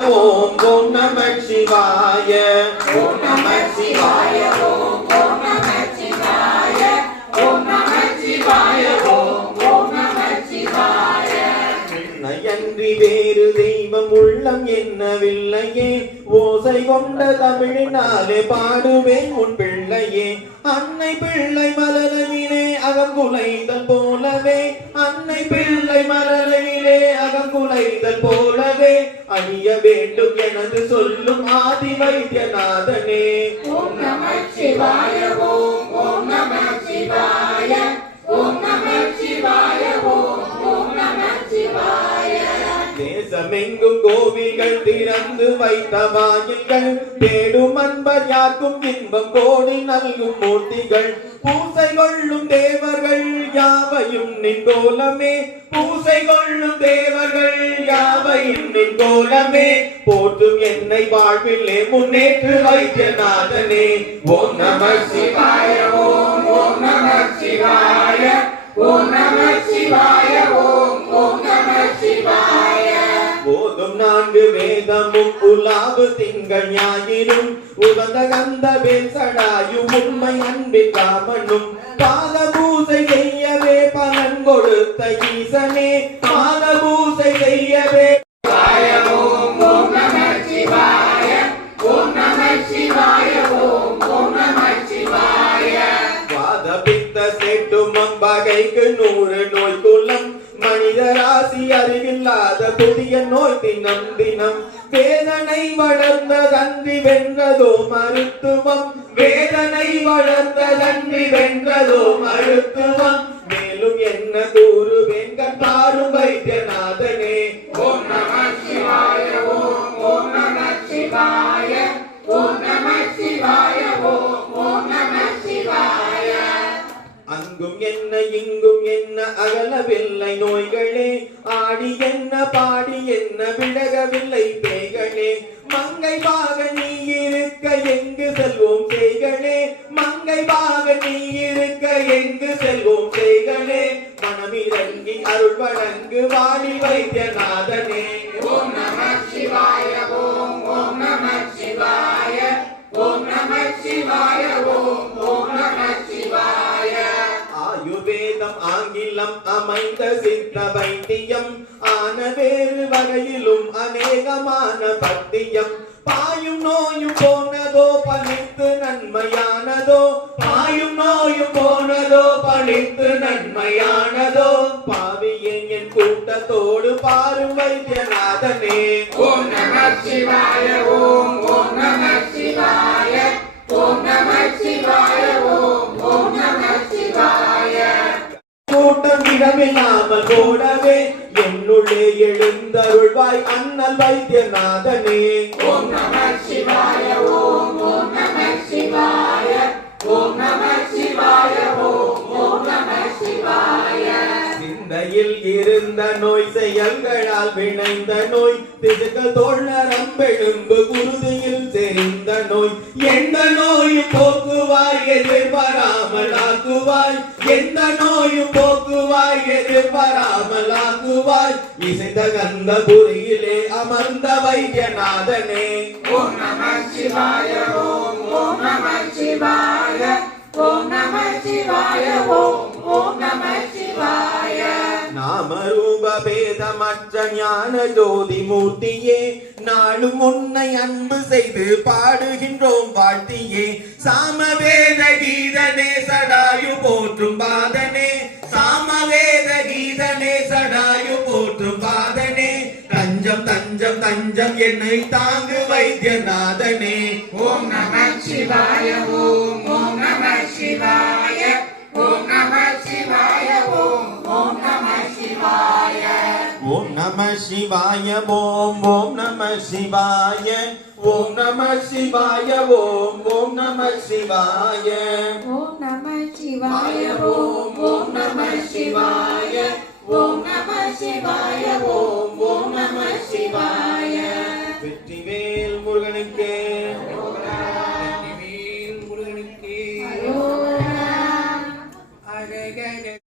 ஓம் ஓம் நம சிவாய ஓம் நம சிவாய ஓம் ஓம் நம சிவாய ஓம் நம சிவாய ஓம் ஓம் நம சிவாய. என்னையன்றி வேறு தெய்வம் உள்ளம் என்னவில்லையே, ஓசை கொண்ட தமிழினாலே பாடுவேன் உன் பிள்ளையே. அன்னை பிள்ளை மலரவிலே அகங்குலைதல் போலவே, அன்னை பிள்ளை மலரவிலே அகங்குலைதல் போலவே அணிய வேண்டும் எனது சொல்லும் ஆதி வைத்தியநாதனே. ஓம் நம சிவாய ஓம் ஓம் நம சிவாய ஓம் நம சிவாய ஓம் ஓம் நம சிவாய. தேசமெங்கும் கோவில்கள் திறந்து வைத்த வாயில்கள், தேடும் அன்பர் யாக்கும் இன்பம் கோடி நல்கும் மூர்த்திகள். பூசை கொள்ளும் தேவர்கள் யாவையும் நின் கோலமே, பூசை கொள்ளும் தேவர்கள் யாவையும் நின் கோலமே. போற்றும் என்னை வாழ்விலே முன்னேற்று வைத்தியநாதனே. ஓம் நம சிவாய ஓம் ஓம் நம சிவாய ஓம் நம சிவாய ஓம் ஓம் நம சிவாய. போதும் 4 வேதமும் உலாவு திங்கள் ஞாயிறும், உகந்த கந்த வேசடாயும் உண்மை அன்பின் காமனும். பாத பூசை செய்யவே பலன் கொடுத்த ஈசனே, பாத பூசை செய்யவே ஓம் ஓம் நம சிவாய ஓம் நம சிவாய ஓம் ஓம் நம சிவாய. வாத பித்த சேட்டும் அம்பகைக்கு 100 நோய் குலம், மனித ராசி அறிவில்லாத புதிய நோய் தினம் தினம். வேதனை வளர்ந்ததன்றி வென்றதோ மருத்துவம், வேதனை வளர்ந்ததன்றி வென்றதோ மருத்துவம். மேலும் என்ன கூறுவேன் கற்பாரும் வைத்தியநாதனே. ஓம் நம சிவாய ஓம் ஓம் நம சிவாய ஓம் நம சிவாய ஓம் ஓம் நம சிவாய. அங்கும் என்ன இங்கும் என்ன அகலவில்லை நோய்களே, ஆடி என்ன பாடி என்ன விலகவில்லை பேய்களே. மங்கை பாக நீ இருக்க எங்கு செல்வோம் செய்களே, மங்கை பாக நீ இருக்க எங்கு செல்வோம் செய்களே. மனமிறங்கி அருள் வழங்கு வாழி வைத்தியநாதனே. ஓம் நம சிவாய ஓம் ஓம் நம சிவாய ஓம் நம சிவாய ஓம் ஓம் நம சிவாய. ஆயுர்வேதம் ஆங்கிலம் அமைந்த சித்த வைத்தியம், ஆன வேறு வகையிலும் அநேகமான பத்தியம். பாயும் நோயும் போனதோ பழித்து நன்மையானதோ, பாயும் நோயும் போனதோ பழித்து நன்மையானதோ. பாவியேன் என் கூட்டத்தோடு பாரும் வைத்தியநாதனே. ஓம் நம சிவாய ஓம் ஓம் நம சிவாய ஓம் நம சிவாய ஓம் ஓம் நம சிவாய. கூட்டம் இடமில்லாமல் போடவே என்னுள்ளே எழுந்தருள்வாய் அண்ணல் வைத்தியநாதனே. ஓம் நம சிவாய ஓம் ஓம் நம சிவாய ஓம் நம சிவாய ஓம் ஓம் நம சிவாய. சிந்தையில் இருந்த நோய் செயல்களால் விளைந்த நோய், திசுக்கள் தோல் நரம்பெலும்பு குருதியில் செறிந்த நோய். எந்த நோயும் போக்குவாய் எதிர்வராமல் ஆக்குவாய், எந்த நோயும் போக்குவாய் எதிர்வராமல் ஆக்குவாய். இசைந்த கந்த புரியிலே அமர்ந்த வைத்தியநாதனே. ஓம் நம சிவாய ஓம் ஓம் நம சிவாய ஓம் நம சிவாய ஓம் ஓம் நம சிவாய. நாமரூப பேதமற்ற ஞான ஜோதி மூர்த்தியே, நாளும் உன்னை அன்பு செய்து பாடுகின்றோம் வாழ்த்தியே. சாமவேத கீதனே சடாயு போற்றும் பாதனே, சாமவேத கீதனே சடாயு போற்றும் பாதனே. தஞ்சம் தஞ்சம் தஞ்சம் என்னை தாங்கு வைத்தியநாதனே. ஓம் நம சிவாய ஓம் ஓம் நம சிவாய ஓம் நம சிவாய ஓம் ஓம் நம சிவாய. ஓம் நம சிவாய ஓம் ஓம் நம சிவாய ஓம் நம சிவாய ஓம் ஓம் நம சிவாய. ஓம் நம சிவாய ஓம் ஓம் நம சிவாய ஓம் நம சிவாய ஓம் ஓம் நம சிவாய.